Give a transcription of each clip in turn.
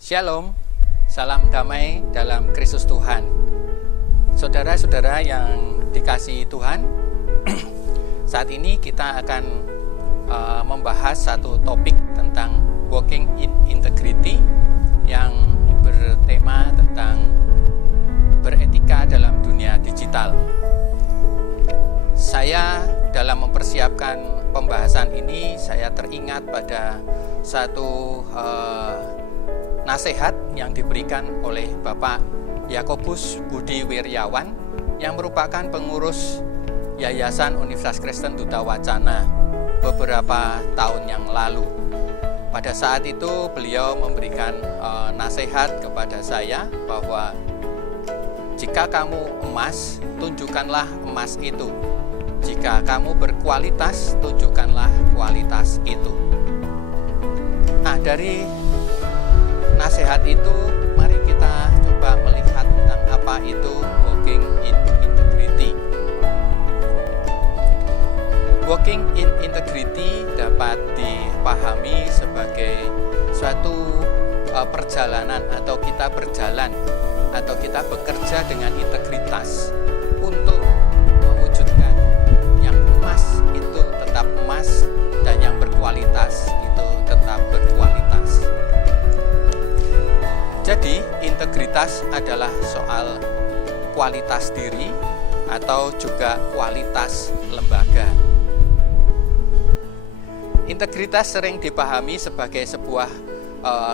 Shalom, salam damai dalam Kristus Tuhan. Saudara-saudara yang dikasihi Tuhan, saat ini kita akan membahas satu topik tentang walking in integrity yang bertema tentang beretika dalam dunia digital. Saya dalam mempersiapkan pembahasan ini, saya teringat pada satu nasihat yang diberikan oleh Bapak Yakobus Budi Wiryawan yang merupakan pengurus Yayasan Universitas Kristen Duta Wacana beberapa tahun yang lalu. Pada saat itu beliau memberikan nasihat kepada saya bahwa jika kamu emas, tunjukkanlah emas itu. Jika kamu berkualitas, tunjukkanlah kualitas itu. Nah, dari nasihat itu, mari kita coba melihat tentang apa itu walking in integrity. Walking in integrity dapat dipahami sebagai suatu perjalanan atau kita berjalan atau kita bekerja dengan integritas untuk mewujudkan yang emas itu tetap emas dan yang berkualitas itu tetap berkualitas. Jadi, integritas adalah soal kualitas diri atau juga kualitas lembaga. Integritas sering dipahami sebagai sebuah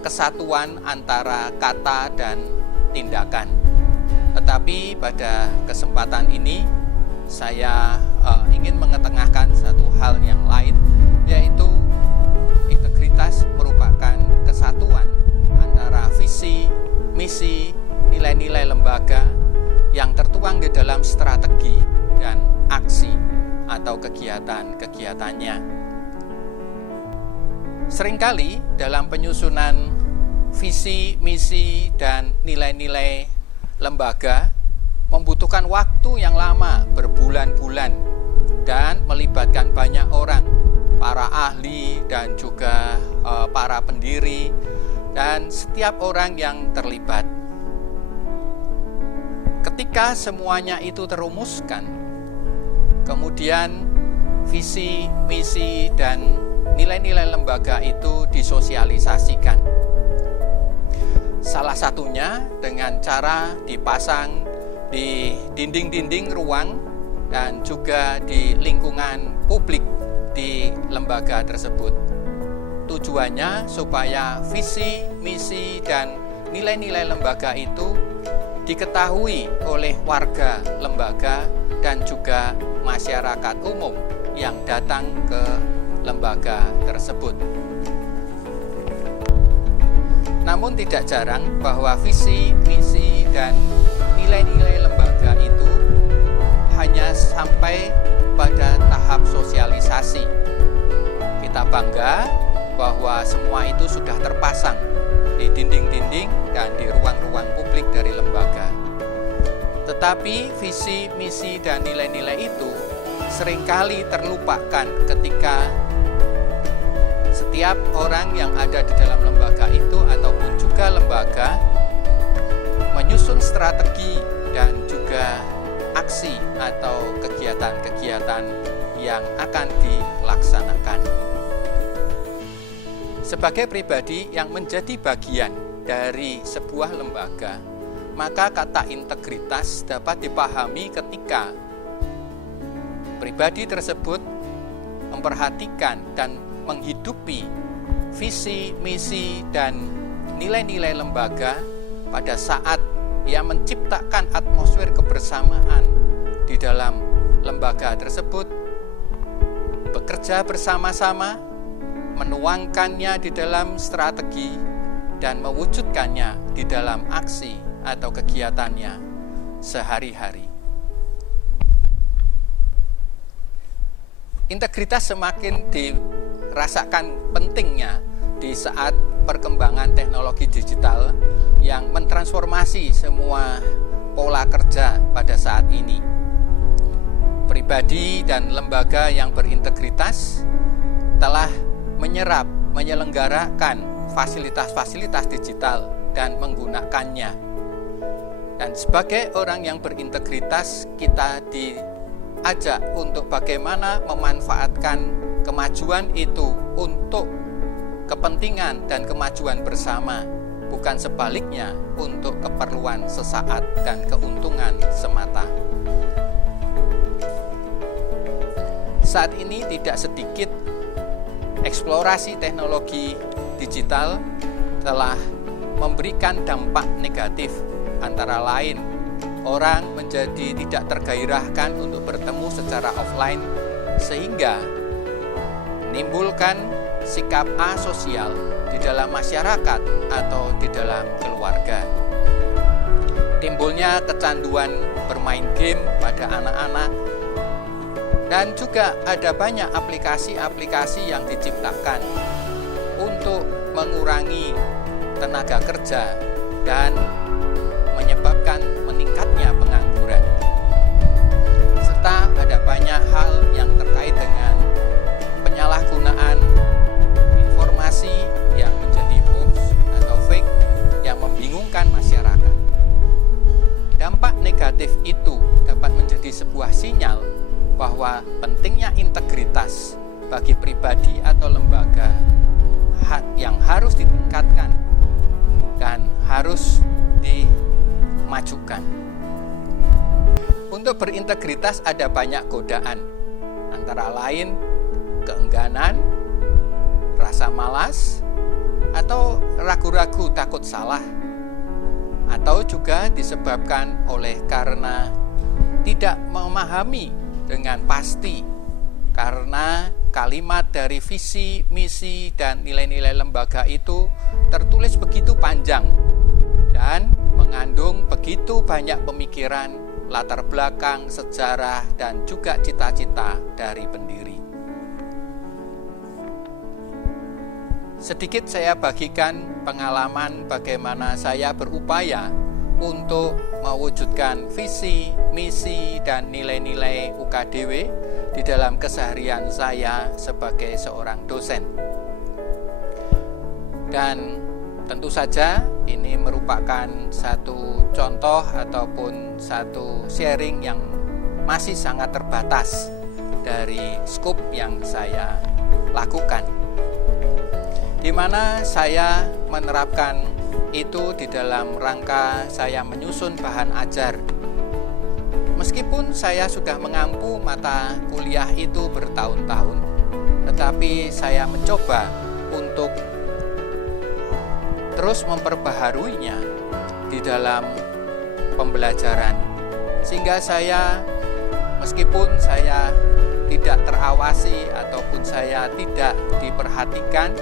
kesatuan antara kata dan tindakan. Tetapi pada kesempatan ini, saya ingin mengetengahkan satu hal yang lain, yaitu integritas merupakan kesatuan antara visi, misi, nilai-nilai lembaga yang tertuang di dalam strategi dan aksi atau kegiatan-kegiatannya. Seringkali dalam penyusunan visi, misi, dan nilai-nilai lembaga membutuhkan waktu yang lama, berbulan-bulan, dan melibatkan banyak orang, para ahli dan juga para pendiri, dan setiap orang yang terlibat. Ketika semuanya itu terumuskan, kemudian visi, misi, dan nilai-nilai lembaga itu disosialisasikan. Salah satunya dengan cara dipasang di dinding-dinding ruang dan juga di lingkungan publik di lembaga tersebut. Tujuannya supaya visi, misi, dan nilai-nilai lembaga itu diketahui oleh warga lembaga dan juga masyarakat umum yang datang ke lembaga tersebut. Namun tidak jarang bahwa visi, misi, dan nilai-nilai lembaga itu hanya sampai pada tahap sosialisasi. Kita bangga bahwa semua itu sudah terpasang di dinding-dinding dan di ruang-ruang publik dari lembaga. Tetapi visi, misi, dan nilai-nilai itu seringkali terlupakan ketika setiap orang yang ada di dalam lembaga itu ataupun juga lembaga menyusun strategi dan juga aksi atau kegiatan-kegiatan yang akan dilaksanakan. Sebagai pribadi yang menjadi bagian dari sebuah lembaga, maka kata integritas dapat dipahami ketika pribadi tersebut memperhatikan dan menghidupi visi, misi, dan nilai-nilai lembaga pada saat ia menciptakan atmosfer kebersamaan di dalam lembaga tersebut, bekerja bersama-sama, menuangkannya di dalam strategi, dan mewujudkannya di dalam aksi atau kegiatannya sehari-hari. Integritas semakin dirasakan pentingnya di saat perkembangan teknologi digital yang mentransformasi semua pola kerja pada saat ini. Pribadi dan lembaga yang berintegritas telah menyelenggarakan fasilitas-fasilitas digital dan menggunakannya. Dan sebagai orang yang berintegritas, kita diajak untuk bagaimana memanfaatkan kemajuan itu untuk kepentingan dan kemajuan bersama, bukan sebaliknya untuk keperluan sesaat dan keuntungan semata. Saat ini tidak sedikit eksplorasi teknologi digital telah memberikan dampak negatif, antara lain orang menjadi tidak tergairahkan untuk bertemu secara offline sehingga menimbulkan sikap asosial di dalam masyarakat atau di dalam keluarga. Timbulnya kecanduan bermain game pada anak-anak, dan juga ada banyak aplikasi-aplikasi yang diciptakan untuk mengurangi tenaga kerja dan menyebabkan meningkatnya pengangguran. Serta ada banyak hal yang terkait dengan penyalahgunaan informasi yang menjadi hoax atau fake yang membingungkan masyarakat. Dampak negatif itu dapat menjadi sebuah sinyal bahwa pentingnya integritas bagi pribadi atau lembaga yang harus ditingkatkan dan harus dimajukan. Untuk berintegritas ada banyak godaan, antara lain keengganan, rasa malas, atau ragu-ragu takut salah, atau juga disebabkan oleh karena tidak memahami dengan pasti, karena kalimat dari visi, misi, dan nilai-nilai lembaga itu tertulis begitu panjang dan mengandung begitu banyak pemikiran, latar belakang, sejarah, dan juga cita-cita dari pendiri. Sedikit saya bagikan pengalaman bagaimana saya berupaya untuk mewujudkan visi, misi, dan nilai-nilai UKDW di dalam keseharian saya sebagai seorang dosen. Dan tentu saja ini merupakan satu contoh ataupun satu sharing yang masih sangat terbatas dari skop yang saya lakukan, di mana saya menerapkan itu di dalam rangka saya menyusun bahan ajar. Meskipun saya sudah mengampu mata kuliah itu bertahun-tahun, tetapi saya mencoba untuk terus memperbaharuinya di dalam pembelajaran, sehingga saya, meskipun saya tidak terawasi ataupun saya tidak diperhatikan,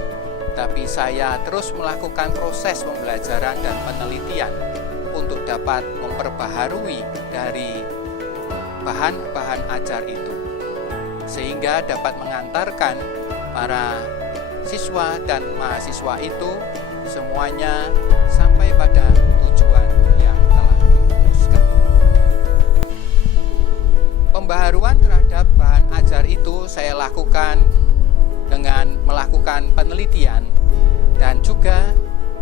tapi saya terus melakukan proses pembelajaran dan penelitian untuk dapat memperbaharui dari bahan-bahan ajar itu, sehingga dapat mengantarkan para siswa dan mahasiswa itu semuanya sampai pada tujuan yang telah dirumuskan. Pembaharuan terhadap bahan ajar itu saya lakukan dengan melakukan penelitian dan juga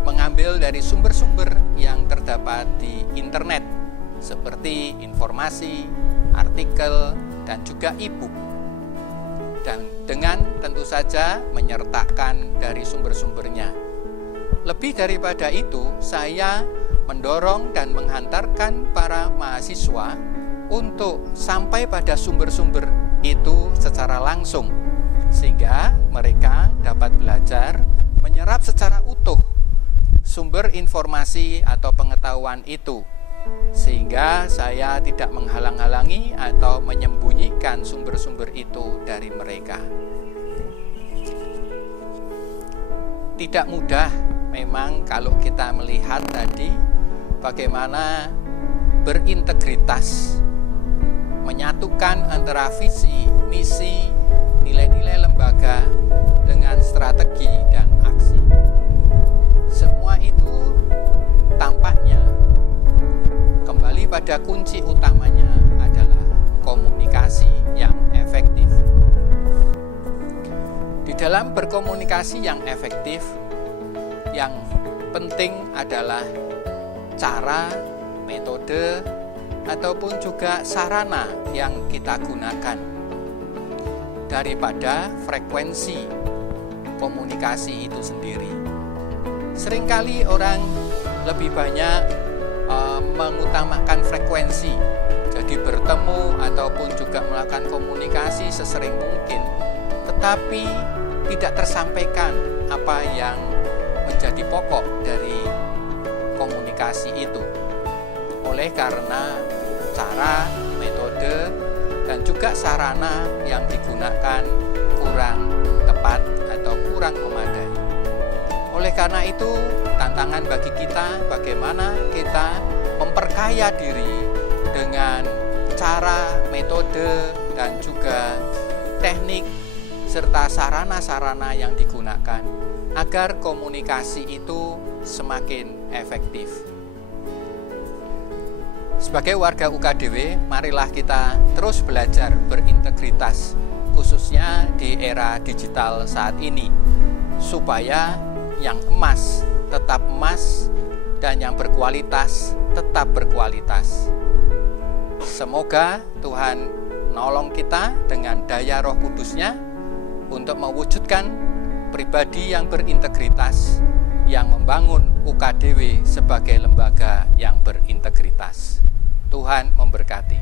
mengambil dari sumber-sumber yang terdapat di internet seperti informasi, artikel, dan juga e-book. Dan dengan tentu saja menyertakan dari sumber-sumbernya. Lebih daripada itu, saya mendorong dan menghantarkan para mahasiswa untuk sampai pada sumber-sumber itu secara langsung, sehingga mereka dapat belajar menyerap secara utuh sumber informasi atau pengetahuan itu, sehingga saya tidak menghalang-halangi atau menyembunyikan sumber-sumber itu dari mereka. Tidak mudah memang kalau kita melihat tadi bagaimana berintegritas, menyatukan antara visi, misi, nilai-nilai lembaga dengan strategi dan aksi. Semua itu tampaknya kembali pada kunci utamanya adalah komunikasi yang efektif. Di dalam berkomunikasi yang efektif, Yang penting adalah cara, metode, ataupun juga sarana yang kita gunakan daripada frekuensi komunikasi itu sendiri. Seringkali orang lebih banyak mengutamakan frekuensi, jadi bertemu ataupun juga melakukan komunikasi sesering mungkin, tetapi tidak tersampaikan apa yang menjadi pokok dari komunikasi itu. Oleh karena cara, metode, dan juga sarana yang digunakan kurang tepat atau kurang memadai. Oleh karena itu, tantangan bagi kita bagaimana kita memperkaya diri dengan cara, metode, dan juga teknik serta sarana-sarana yang digunakan agar komunikasi itu semakin efektif. Sebagai warga UKDW, marilah kita terus belajar berintegritas, khususnya di era digital saat ini, supaya yang emas tetap emas dan yang berkualitas tetap berkualitas. Semoga Tuhan nolong kita dengan daya Roh Kudus-Nya untuk mewujudkan pribadi yang berintegritas, yang membangun UKDW sebagai lembaga yang berintegritas. Tuhan memberkati.